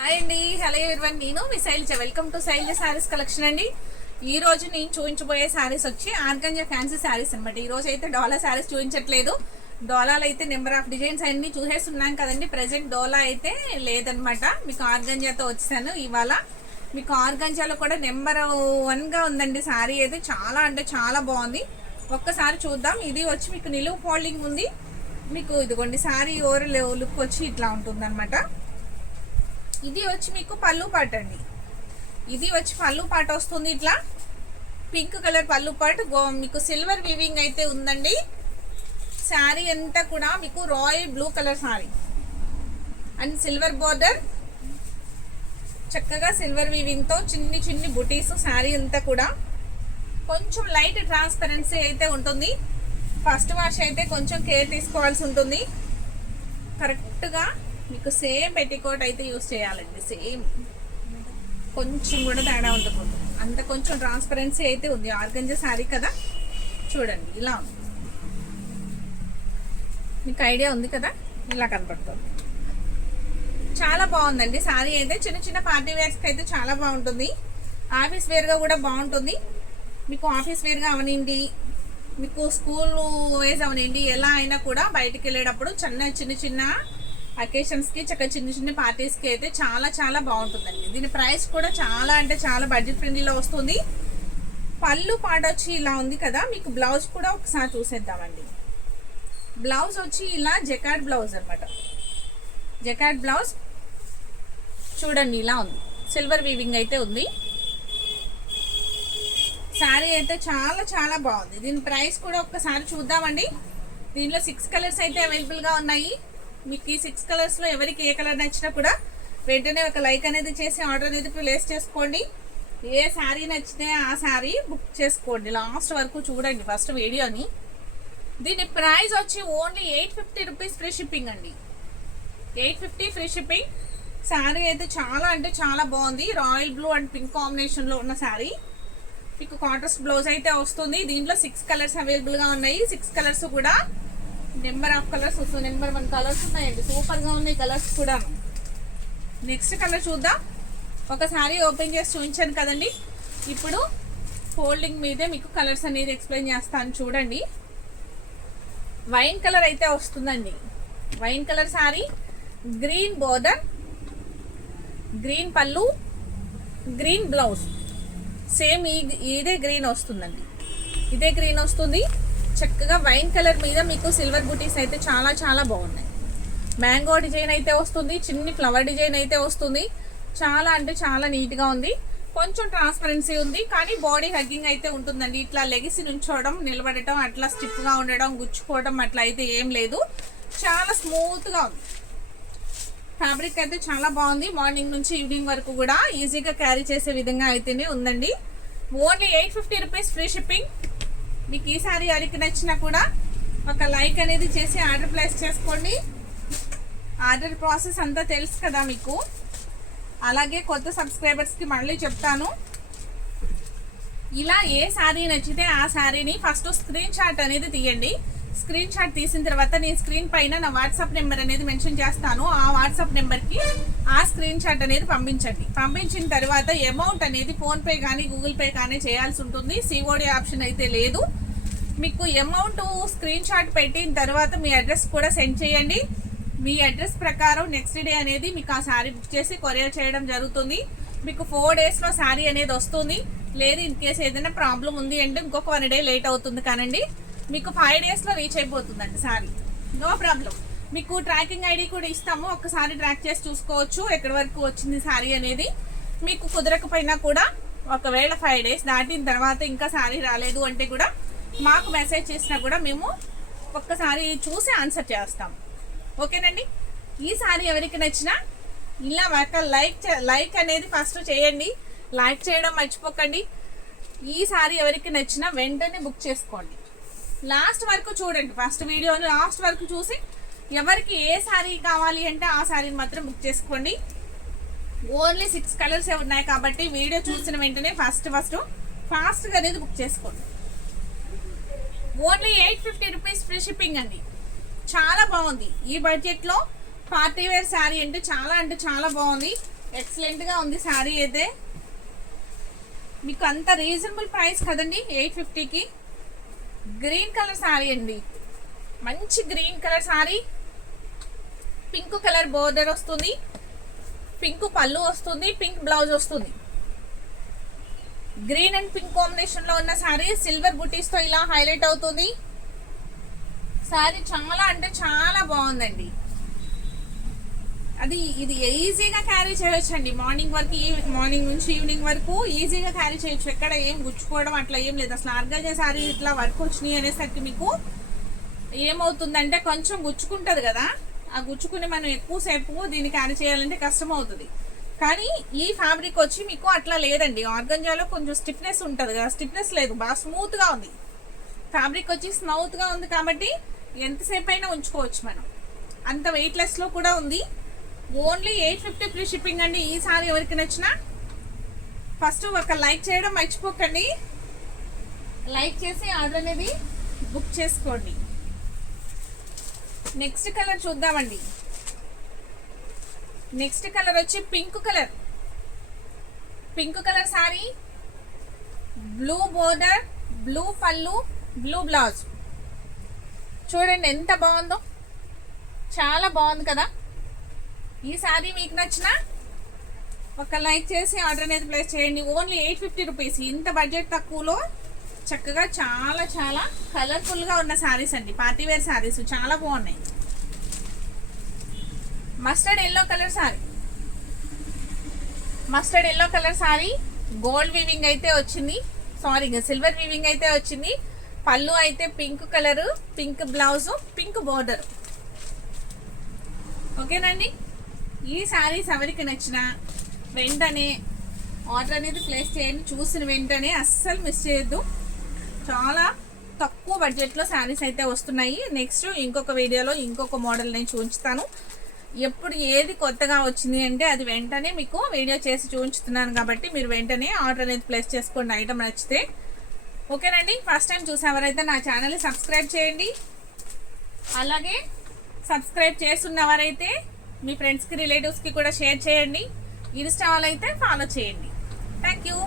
Hi అండి, hello everyone, నేను మీ Shailaja. Welcome to Shailaja saris collection అండి. ఈ రోజు నేను చూపించబోయే శారీస్ వచ్చి ఆర్గంజా ఫ్యాన్సీ శారీస్ అనమాట. ఈ రోజు అయితే డోలా శారీస్ చూపించట్లేదు. డోలాలు అయితే నెంబర్ ఆఫ్ డిజైన్స్ అన్ని చూసేస్తున్నాం కదండి. ప్రెసెంట్ డోలా అయితే లేదనమాట. మీకు ఆర్గంజాతో వచ్చాను ఇవాళ. మీకు ఆర్గంజాలో కూడా నెంబర్ 1గా ఉందండి శారీ అయితే. చాలా అంటే చాలా బాగుంది. ఒక్కసారి చూద్దాం. ఇది వచ్చి మీకు నిలువు ఫోల్డింగ్ ఉంది. మీకు ఇదిగోండి శారీ ఓవర్ లుక్ వచ్చి ఇట్లా ఉంటుంది అనమాట. ఇది వచ్చి మీకు పళ్ళు పాట అండి. ఇది వచ్చి పళ్ళు పాట వస్తుంది. ఇట్లా పింక్ కలర్ పళ్ళు పాట మీకు సిల్వర్ వీవింగ్ అయితే ఉందండి. శారీ అంతా కూడా మీకు royal blue colour sari and silver border, చక్కగా సిల్వర్ వీవింగ్ తో చిన్ని చిన్ని బుటీస్. శారీ అంతా కూడా కొంచెం లైట్ ట్రాన్స్పరెన్సీ అయితే ఉంటుంది. ఫస్ట్ వాష్ అయితే కొంచెం కేర్ తీసుకోవాల్సి ఉంటుంది. కరెక్ట్గా మీకు సేమ్ పెట్టికోట్ అయితే యూస్ చేయాలండి. సేమ్ కొంచెం కూడా తేడా ఉండకూడదు. అంత కొంచెం ట్రాన్స్పరెన్సీ అయితే ఉంది. ఆర్గంజా శారీ కదా, చూడండి ఇలా ఉంది. మీకు ఐడియా ఉంది కదా, ఇలా కనపడుతుంది. చాలా బాగుందండి శారీ అయితే. చిన్న చిన్న పార్టీ వేర్స్కి అయితే చాలా బాగుంటుంది. ఆఫీస్ వేర్గా కూడా బాగుంటుంది. మీకు ఆఫీస్ వేర్గా అవనండి, మీకు స్కూల్ వేస్ అవనండి, ఎలా అయినా కూడా బయటికి వెళ్ళేటప్పుడు చిన్న చిన్న అకేషన్స్కి చక్కగా చిన్న చిన్న పార్టీస్కి అయితే చాలా చాలా బాగుంటుందండి. దీని ప్రైస్ కూడా చాలా అంటే చాలా బడ్జెట్ ఫ్రెండ్లీలో వస్తుంది. పళ్ళు పాట వచ్చి ఇలా ఉంది కదా. మీకు బ్లౌజ్ కూడా ఒకసారి చూసేద్దామండి. బ్లౌజ్ వచ్చి ఇలా జకార్డ్ బ్లౌజ్ అనమాట. జకార్డ్ బ్లౌజ్ చూడండి ఇలా ఉంది. సిల్వర్ వీవింగ్ అయితే ఉంది. శారీ అయితే చాలా చాలా బాగుంది. దీని ప్రైస్ కూడా ఒక్కసారి చూద్దామండి. దీనిలో 6 కలర్స్ అయితే అవైలబుల్గా ఉన్నాయి. మీకు ఈ 6 కలర్స్లో ఎవరికి ఏ కలర్ నచ్చినా కూడా వెంటనే ఒక లైక్ అనేది చేసి ఆర్డర్ అనేది ప్లేస్ చేసుకోండి. ఏ శారీ నచ్చితే ఆ శారీ బుక్ చేసుకోండి. లాస్ట్ వరకు చూడండి ఫస్ట్ వీడియోని. దీని ప్రైస్ వచ్చి ఓన్లీ 850 రూపీస్ ఫ్రీ షిప్పింగ్ అండి. 850 ఫ్రీ షిప్పింగ్. శారీ అయితే చాలా అంటే చాలా బాగుంది. రాయల్ బ్లూ అండ్ పింక్ కాంబినేషన్లో ఉన్న శారీ. మీకు కాంట్రాస్ట్ బ్లౌజ్ అయితే వస్తుంది. దీంట్లో 6 కలర్స్ అవైలబుల్గా ఉన్నాయి. 6 కలర్స్ కూడా నెంబర్ ఆఫ్ కలర్స్ వస్తుంది. నెంబర్ 1 కలర్స్ ఉన్నాయండి. సూపర్గా ఉన్నాయి కలర్స్ కూడా. నెక్స్ట్ కలర్ చూద్దాం. ఒకసారి ఓపెన్ చేసి చూపించాను కదండి. ఇప్పుడు ఫోల్డింగ్ మీదే మీకు కలర్స్ అనేది ఎక్స్ప్లెయిన్ చేస్తాను చూడండి. వైన్ కలర్ అయితే వస్తుందండి. Wine colour sari, green border, green పళ్ళు, గ్రీన్ బ్లౌజ్. సేమ్ ఇదే గ్రీన్ వస్తుందండి. ఇదే గ్రీన్ వస్తుంది. చక్కగా వైన్ కలర్ మీద మీకు సిల్వర్ బూటీస్ అయితే చాలా చాలా బాగున్నాయి. మ్యాంగో డిజైన్ అయితే వస్తుంది. చిన్ని ఫ్లవర్ డిజైన్ అయితే వస్తుంది. చాలా అంటే చాలా నీట్గా ఉంది. కొంచెం ట్రాన్స్పరెన్సీ ఉంది, కానీ బాడీ హగ్గింగ్ అయితే ఉంటుందండి. ఇట్లా లెగిసి నుంచోవడం, నిలబడటం, అట్లా స్టిఫ్గా ఉండడం, గుచ్చుకోవడం అట్లా అయితే ఏం లేదు. చాలా స్మూత్గా ఉంది. ఫ్యాబ్రిక్ అయితే చాలా బాగుంది. మార్నింగ్ నుంచి ఈవినింగ్ వరకు కూడా ఈజీగా క్యారీ చేసే విధంగా అయితేనే ఉందండి. Only 850 rupees free shipping. మీకు ఈ సారీ ఎవరికి నచ్చినా కూడా ఒక లైక్ అనేది చేసి ఆర్డర్ ప్లేస్ చేసుకోండి. ఆర్డర్ ప్రాసెస్ అంతా తెలుసు కదా మీకు. అలాగే కొత్త సబ్స్క్రైబర్స్కి మళ్ళీ చెప్తాను, ఇలా ఏ శారీ నచ్చితే ఆ శారీని ఫస్ట్ స్క్రీన్ షాట్ అనేది తీయండి. స్క్రీన్ షాట్ తీసిన తర్వాత నేను స్క్రీన్ పైన నా వాట్సాప్ నెంబర్ అనేది మెన్షన్ చేస్తాను. ఆ వాట్సాప్ నెంబర్కి ఆ స్క్రీన్ షాట్ అనేది పంపించండి. పంపించిన తర్వాత అమౌంట్ అనేది ఫోన్పే కానీ గూగుల్ పే కానీ చేయాల్సి ఉంటుంది. సిఓడి ఆప్షన్ అయితే లేదు. మీకు అమౌంట్ స్క్రీన్ షాట్ పెట్టిన తర్వాత మీ అడ్రస్ కూడా సెండ్ చేయండి. మీ అడ్రస్ ప్రకారం నెక్స్ట్ డే అనేది మీకు ఆ శారీ బుక్ చేసి కొరియర్ చేయడం జరుగుతుంది. మీకు 4 డేస్లో శారీ అనేది వస్తుంది. లేదు ఇన్ కేసు ఏదైనా ప్రాబ్లం ఉంది అంటే ఇంకొక 1 డే లేట్ అవుతుంది. కానండి మీకు 5 డేస్లో రీచ్ అయిపోతుందండి శారీ. No problem. మీకు ట్రాకింగ్ ఐడి కూడా ఇస్తాము. ఒక్కసారి ట్రాక్ చేసి చూసుకోవచ్చు ఎక్కడి వరకు వచ్చింది శారీ అనేది. మీకు కుదరకపోయినా కూడా ఒకవేళ 5 డేస్ దాటిన తర్వాత ఇంకా శారీ రాలేదు అంటే కూడా మాకు మెసేజ్ చేసినా కూడా మేము ఒక్కసారి చూసి ఆన్సర్ చేస్తాం. ఓకేనండి. ఈ శారీ ఎవరికి నచ్చినా ఇలా ఒక లైక్ అనేది ఫస్ట్ చేయండి. లైక్ చేయడం మర్చిపోకండి. ఈ శారీ ఎవరికి నచ్చినా వెంటనే బుక్ చేసుకోండి. లాస్ట్ వరకు చూడండి. ఫస్ట్ వీడియోని లాస్ట్ వరకు చూసి ఎవరికి ఏ శారీ కావాలి అంటే ఆ శారీని మాత్రం బుక్ చేసుకోండి. ఓన్లీ 6 కలర్సే ఉన్నాయి కాబట్టి వీడియో చూసిన వెంటనే ఫాస్ట్గా అనేది బుక్ చేసుకోండి. ఓన్లీ 850 రూపీస్ ఫ్రీ షిప్పింగ్ అండి. చాలా బాగుంది. ఈ బడ్జెట్లో పార్టీ వేర్ శారీ అంటే చాలా బాగుంది. ఎక్సలెంట్గా ఉంది శారీ అయితే. మీకు అంత రీజనబుల్ ప్రైస్ కదండి 850కి. గ్రీన్ కలర్ శారీ అండి, మంచి green colour sari. Pink colour border వస్తుంది, పింక్ పళ్ళు వస్తుంది, పింక్ బ్లౌజ్ వస్తుంది. గ్రీన్ అండ్ పింక్ కాంబినేషన్ లో ఉన్న శారీ సిల్వర్ బుటీస్ తో ఇలా హైలైట్ అవుతుంది. శారీ చాలా అంటే చాలా బాగుందండి. ఇది ఈజీగా క్యారీ చేయొచ్చు అండి. మార్నింగ్ నుంచి ఈవినింగ్ వరకు ఈజీగా క్యారీ చేయొచ్చు. ఎక్కడ ఏం గుచ్చుకోవడం అట్లా ఏం లేదు. అసలు ఆర్గాంజా శారీ ఇట్లా వర్క్ వచ్చినాయి అనేసరికి మీకు ఏమవుతుందంటే కొంచెం గుచ్చుకుంటుంది కదా, ఆ గుచ్చుకుని మనం ఎక్కువసేపు దీన్ని క్యారీ చేయాలంటే కష్టం అవుతుంది. కానీ ఈ ఫ్యాబ్రిక్ వచ్చి మీకు అట్లా లేదండి. ఆర్గాంజాలో కొంచెం స్టిఫ్నెస్ ఉంటుంది కదా, స్టిఫ్నెస్ లేదు, బాగా స్మూత్గా ఉంది. ఫ్యాబ్రిక్ వచ్చి స్మూత్గా ఉంది కాబట్టి ఎంతసేపు అయినా ఉంచుకోవచ్చు మనం. అంత వెయిట్లెస్లో కూడా ఉంది. ఓన్లీ 850 ఫ్రీ షిప్పింగ్ అండి. ఈ సారీ ఎవరికి నచ్చినా ఫస్ట్ ఒక లైక్ చేయడం మర్చిపోకండి. లైక్ చేసి ఆర్డర్ అనేది బుక్ చేసుకోండి. నెక్స్ట్ కలర్ చూద్దామండి. నెక్స్ట్ కలర్ వచ్చి pink colour. Pink colour sorry, blue border, blue పళ్ళు, బ్లూ బ్లౌజ్. చూడండి ఎంత బాగుందో, చాలా బాగుంది కదా. ఈ సారీ మీకు నచ్చిన ఒక లైక్ చేసి ఆర్డర్ అనేది ప్లేస్ చేయండి. Only 850 rupees. ఇంత బడ్జెట్ తక్కువలో చక్కగా చాలా చాలా కలర్ఫుల్గా ఉన్న శారీస్ అండి. పార్టీవేర్ శారీస్ చాలా బాగున్నాయి. Mustard yellow colour sari. Mustard yellow colour sari gold weaving అయితే వచ్చింది, సిల్వర్ వీవింగ్ అయితే వచ్చింది. పళ్ళు అయితే pink colour, pink blouse, pink border. ఓకేనండి. ఈ శారీస్ ఎవరికి నచ్చినా వెంటనే ఆర్డర్ అనేది ప్లేస్ చేయండి. చూసిన వెంటనే అస్సలు మిస్ చేయొద్దు. చాలా తక్కువ బడ్జెట్లో శారీస్ అయితే వస్తున్నాయి. నెక్స్ట్ ఇంకొక వీడియోలో ఇంకొక మోడల్ నేను చూపించుతాను. ఎప్పుడు ఏది కొత్తగా వచ్చింది అంటే అది వెంటనే మీకు వీడియో చేసి చూపించుతున్నాను కాబట్టి మీరు వెంటనే ఆర్డర్ అనేది ప్లేస్ చేసుకోండి ఐటమ్ నచ్చితే. ఓకేనండి. ఫస్ట్ టైం చూసేవారైతే నా ఛానల్ని సబ్స్క్రైబ్ చేయండి. అలాగే సబ్స్క్రైబ్ చేస్తున్నవారైతే మీ ఫ్రెండ్స్కి రిలేటివ్స్కి కూడా షేర్ చేయండి. ఇన్స్టా వాళ్ళు అయితే ఫాలో చేయండి. Thank you.